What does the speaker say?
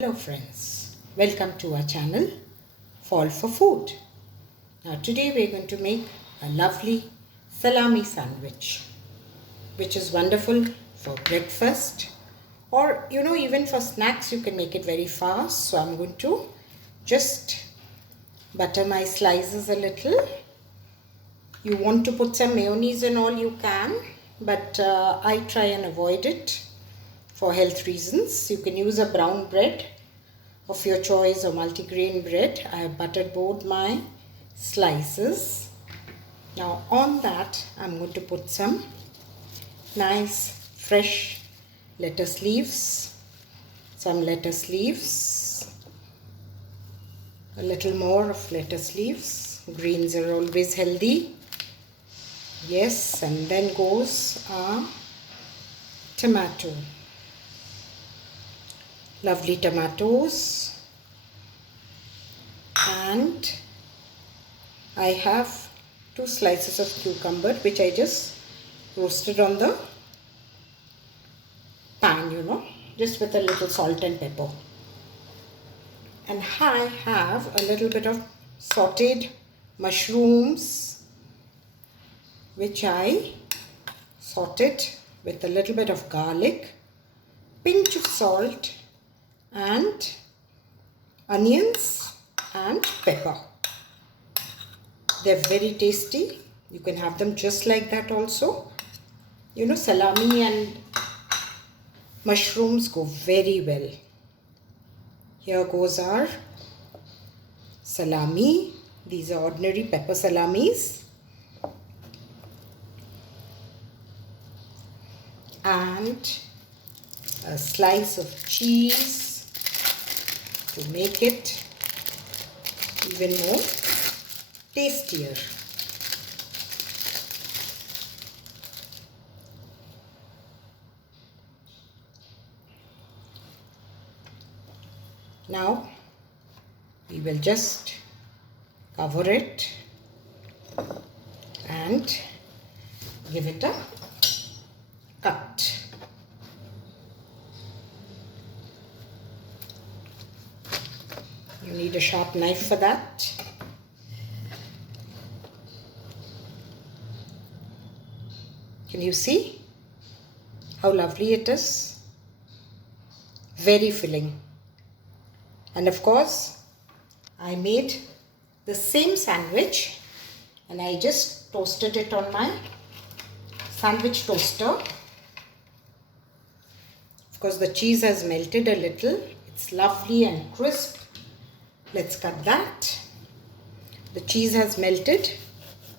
Hello friends, welcome to our channel Fall for Food. Now today we're going to make a lovely salami sandwich which is wonderful for breakfast or even for snacks. You can make it very fast. So I'm going to just butter my slices a little. You want to put some mayonnaise and all, you can, but I try and avoid it for health reasons. You can use a brown bread of your choice or multigrain bread. I have buttered both my slices. Now on that I'm going to put some nice fresh lettuce leaves, a little more of lettuce leaves. Greens are always healthy. Yes, and then goes a tomato. Lovely tomatoes, and I have 2 slices of cucumber which I just roasted on the pan, just with a little salt and pepper. And I have a little bit of sauteed mushrooms which I sauteed with a little bit of garlic, pinch of salt, and onions and pepper. They're very tasty. You can have them just like that also. Salami and mushrooms go very well. Here goes our salami. These are ordinary pepper salamis. And a slice of cheese to make it even more tastier. Now we will just cover it and give it a cut. You need a sharp knife for that. Can you see how lovely it is? Very filling. And of course, I made the same sandwich and I just toasted it on my sandwich toaster. Of course, the cheese has melted a little. It's lovely and crisp. Let's cut that. The cheese has melted.